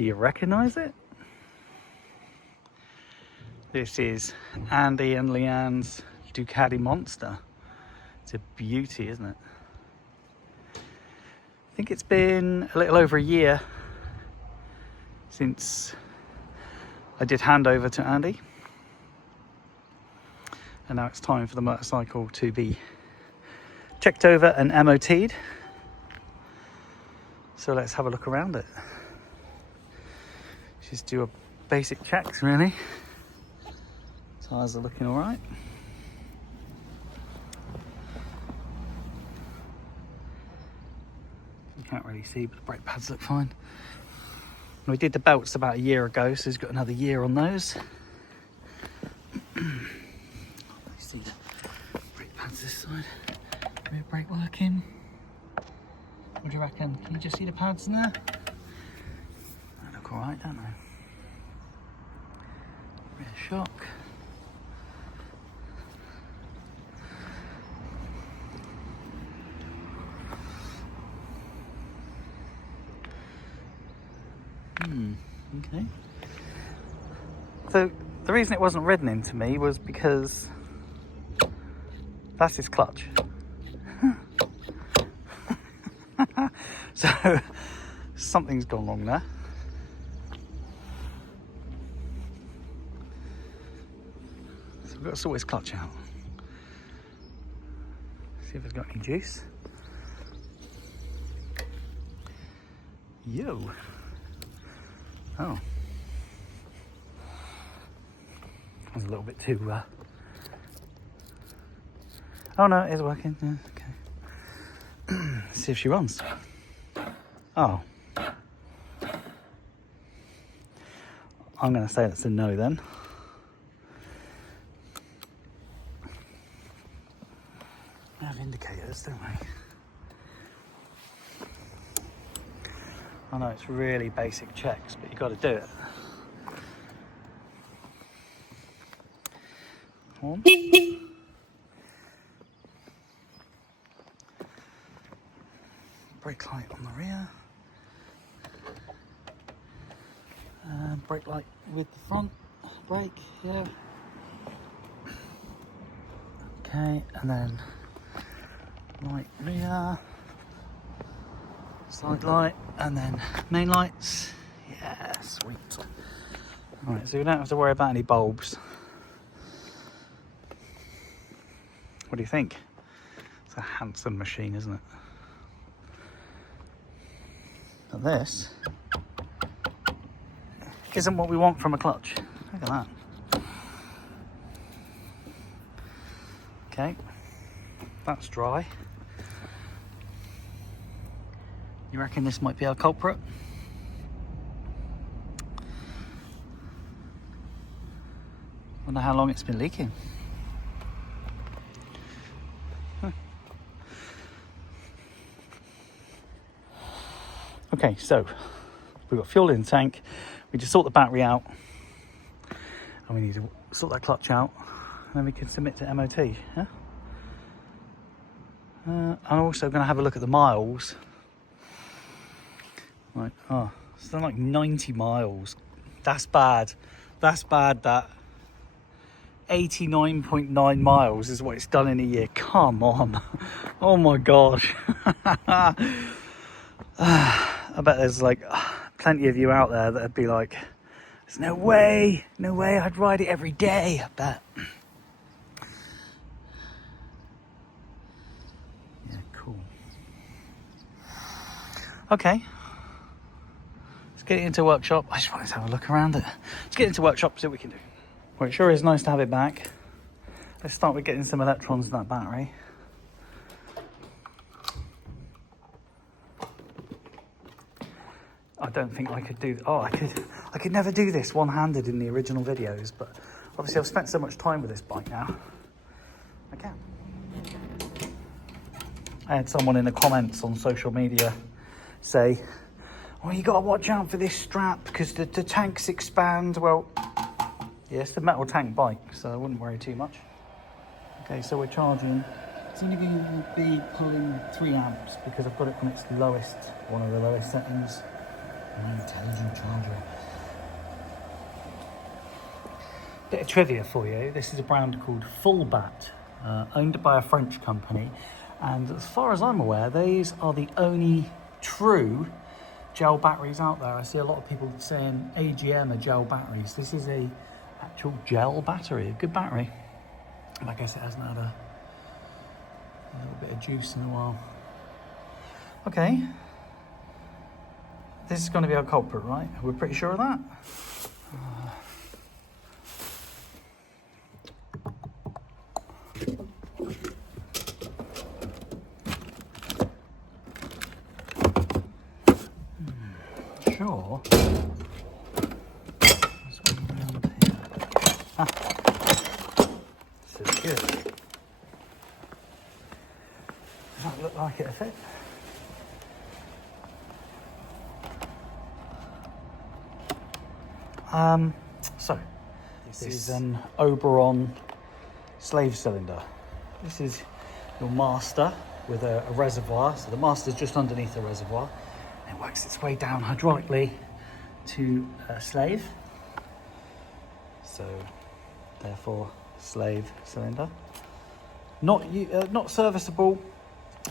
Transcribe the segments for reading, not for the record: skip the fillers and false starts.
Do you recognise it? This is Andy and Leanne's Ducati Monster. It's a beauty, isn't it? I think it's been a little over a year since I did hand over to Andy. And now it's time for the motorcycle to be checked over and MOT'd. So let's have a look around it. Just do a basic checks, really. Tyres are looking all right. You can't really see, but the brake pads look fine. We did the belts about a year ago, so he's got another year on those. See the brake pads this side. Rear brake working. What do you reckon? Can you just see the pads in there? They look all right, don't they? Rear shock. Okay. So the reason it wasn't reddening to me was because that's his clutch. So something's gone wrong there. So we've got to sort his clutch out. See if it's got any juice. Yo. Oh. That was a little bit too Oh no, it is working. Yeah, okay. Let's see if she runs. Oh. I'm going to say that's a no then. We have indicators, don't we? I know it's really basic checks, but you've got to do it. Horn. Brake light on the rear. Brake light with the front brake, yeah. Okay, and then light rear. Side light, and then main lights. Yeah, sweet. Alright, so we don't have to worry about any bulbs. What do you think? It's a handsome machine, isn't it? But this isn't what we want from a clutch. Look at that. Okay, that's dry. You reckon this might be our culprit? Wonder how long it's been leaking. Huh. Okay, so we've got fuel in the tank. We just sort the battery out, and we need to sort that clutch out, and then we can submit to MOT. Yeah? I'm also going to have a look at the miles. Right, oh, it's done like 90 miles. That's bad. That's bad, that. 89.9 miles is what it's done in a year. Come on. Oh my gosh. I bet there's like plenty of you out there that'd be like, there's no way I'd ride it every day, I bet. Yeah, cool. Okay. Get it into workshop. I just wanted to have a look around it. Let's get into workshop, see what we can do. Well, it sure is nice to have it back. Let's start with getting some electrons in that battery. I don't think I could do. Oh, I could never do this one-handed in the original videos, but obviously I've spent so much time with this bike now. I can. I had someone in the comments on social media say, "Oh, you got to watch out for this strap because the tanks expand." Well, yeah, it's a metal tank bike, so I wouldn't worry too much. Okay, so we're charging. It's only going to be pulling 3 amps because I've got it on its lowest, one of the lowest settings. My intelligent charger. Bit of trivia for you. This is a brand called Fullbat, owned by a French company. And as far as I'm aware, these are the only true gel batteries out there. I see a lot of people saying AGM are gel batteries. This is a actual gel battery, a good battery. I guess it hasn't had a little bit of juice in a while. Okay, this is going to be our culprit, right? We're pretty sure of that. Sure. There's one around here. Ah. This is good. Does that look like it'll fit? So this is an Oberon slave cylinder. This is your master with a reservoir. So the master's just underneath the reservoir. It works its way down hydraulically to a slave. So therefore slave cylinder. Not serviceable,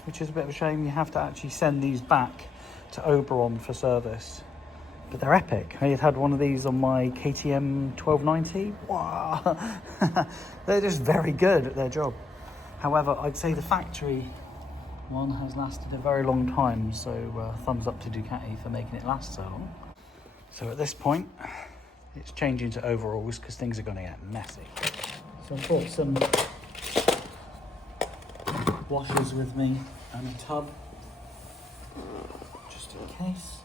which is a bit of a shame. You have to actually send these back to Oberon for service. But they're epic. I had one of these on my KTM 1290. Wow. They're just very good at their job. However, I'd say the factory one has lasted a very long time, so thumbs up to Ducati for making it last so long. So at this point, it's changing to overalls because things are going to get messy. So I brought some washers with me and a tub, just in case.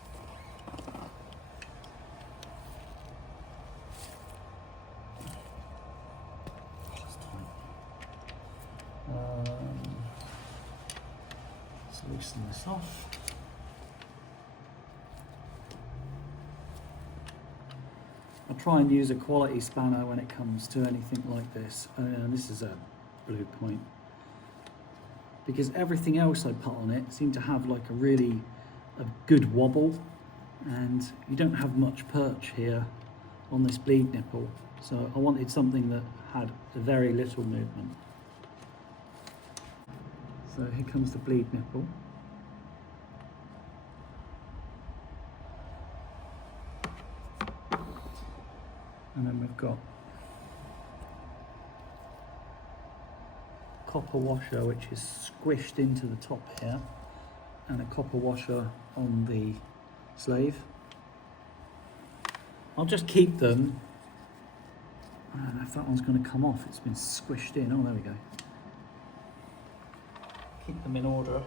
Let's loosen this off. I try and use a quality spanner when it comes to anything like this. And this is a Blue Point. Because everything else I put on it seemed to have like a good wobble, and you don't have much perch here on this bleed nipple. So I wanted something that had very little movement. So here comes the bleed nipple. And then we've got copper washer, which is squished into the top here, and a copper washer on the slave. I'll just keep them. I don't know if that one's going to come off. It's been squished in. Oh, there we go. Keep them in order.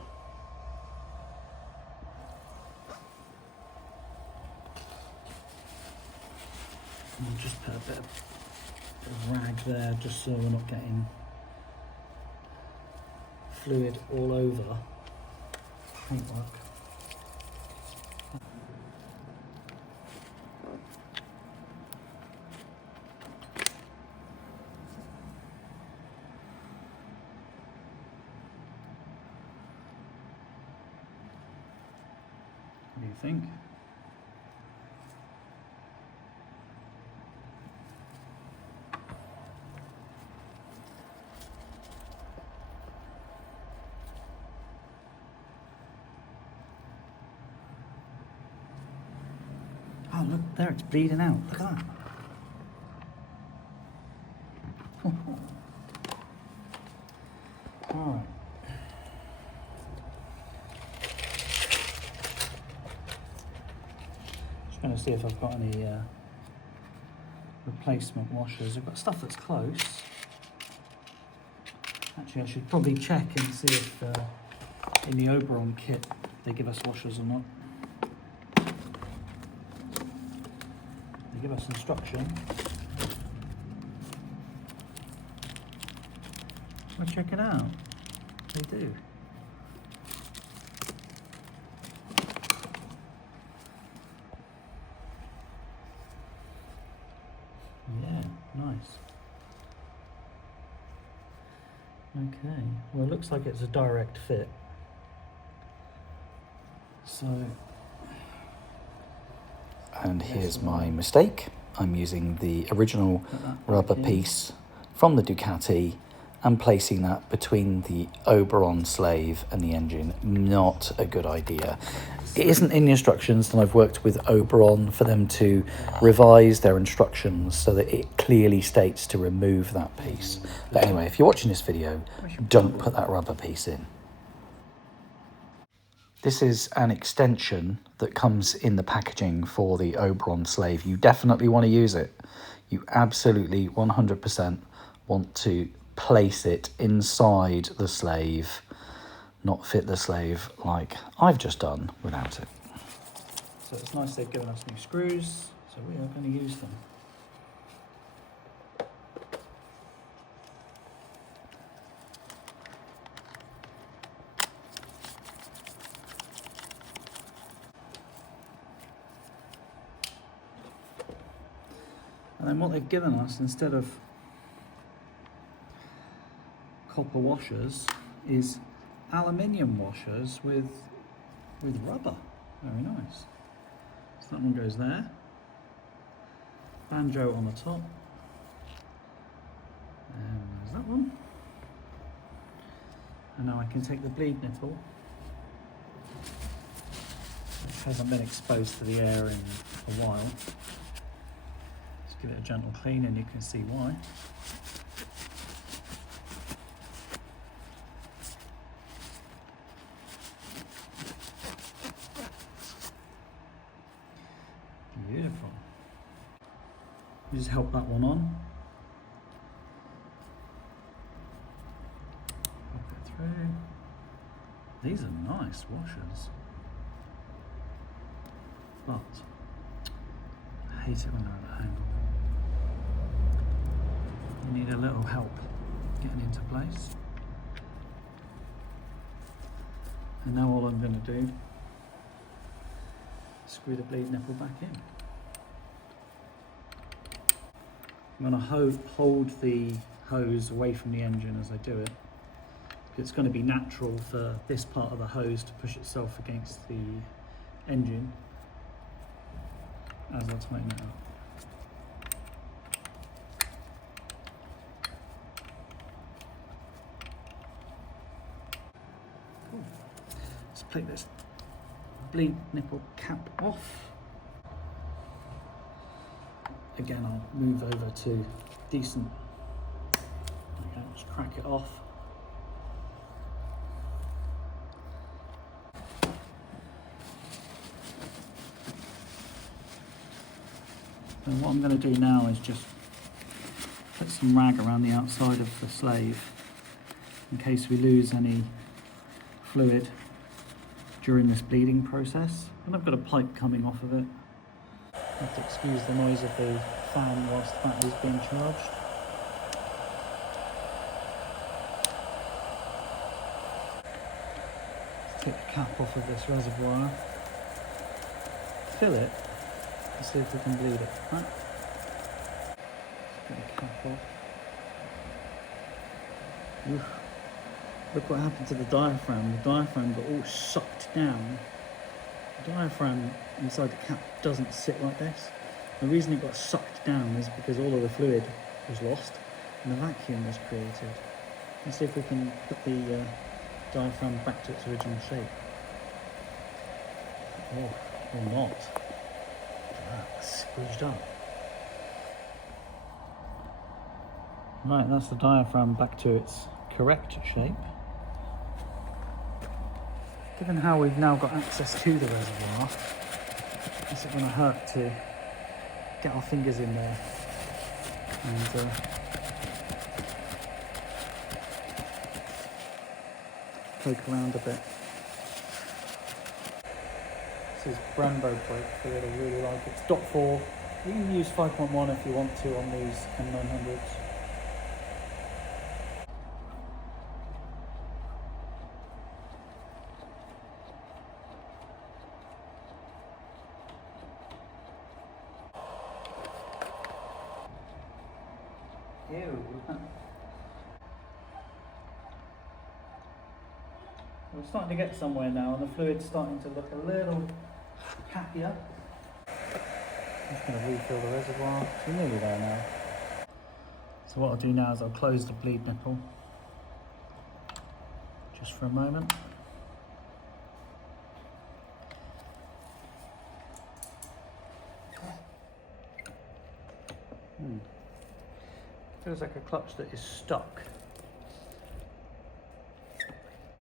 And I'll just put a bit of rag there, just so we're not getting fluid all over paintwork. What do you think? Oh, look there, it's bleeding out. Look at that. All right. Just going to see if I've got any replacement washers. I've got stuff that's close. Actually, I should probably check and see if in the Oberon kit they give us washers or not. They give us instruction. Well, check it out. They do. Yeah, nice. Okay, well, it looks like it's a direct fit. So and here's my mistake. I'm using the original rubber piece from the Ducati and placing that between the Oberon slave and the engine. Not a good idea. It isn't in the instructions, and I've worked with Oberon for them to revise their instructions so that it clearly states to remove that piece. But anyway, if you're watching this video, don't put that rubber piece in. This is an extension that comes in the packaging for the Oberon slave. You definitely want to use it. You absolutely 100% want to place it inside the slave, not fit the slave like I've just done without it. So it's nice they've given us new screws, so we are going to use them. And then what they've given us, instead of copper washers, is aluminium washers with rubber. Very nice. So that one goes there. Banjo on the top. And there's that one. And now I can take the bleed nipple, which hasn't been exposed to the air in a while. Just give it a gentle clean and you can see why. Beautiful. Just help that one on. Pop it through. These are nice washers. But I hate it when they're at the angle. You need a little help getting into place. And now all I'm going to do is screw the bleed nipple back in. I'm going to hold the hose away from the engine as I do it. It's going to be natural for this part of the hose to push itself against the engine as I tighten it up. Cool. Let's take this bleed nipple cap off. Again, I'll move over to decent. Okay, just crack it off. And what I'm going to do now is just put some rag around the outside of the slave in case we lose any fluid during this bleeding process. And I've got a pipe coming off of it. I have to excuse the noise of the fan whilst the battery is being charged. Let's take the cap off of this reservoir, fill it, and see if we can bleed it. Right? Get the cap off. Oof. Look what happened to the diaphragm. The diaphragm got all sucked down. The diaphragm inside the cap doesn't sit like this. The reason it got sucked down is because all of the fluid was lost and the vacuum was created. Let's see if we can put the diaphragm back to its original shape. Or not. That's squished up. Right, that's the diaphragm back to its correct shape. Given how we've now got access to the reservoir, is it going to hurt to get our fingers in there and poke around a bit? This is Brembo brake fluid, I really like it. It's .4. You can use 5.1 if you want to on these M900s. Ew. We're starting to get somewhere now, and the fluid's starting to look a little happier. just going to refill the reservoir. So we're nearly there now. So what I'll do now is I'll close the bleed nipple just for a moment. Feels like a clutch that is stuck.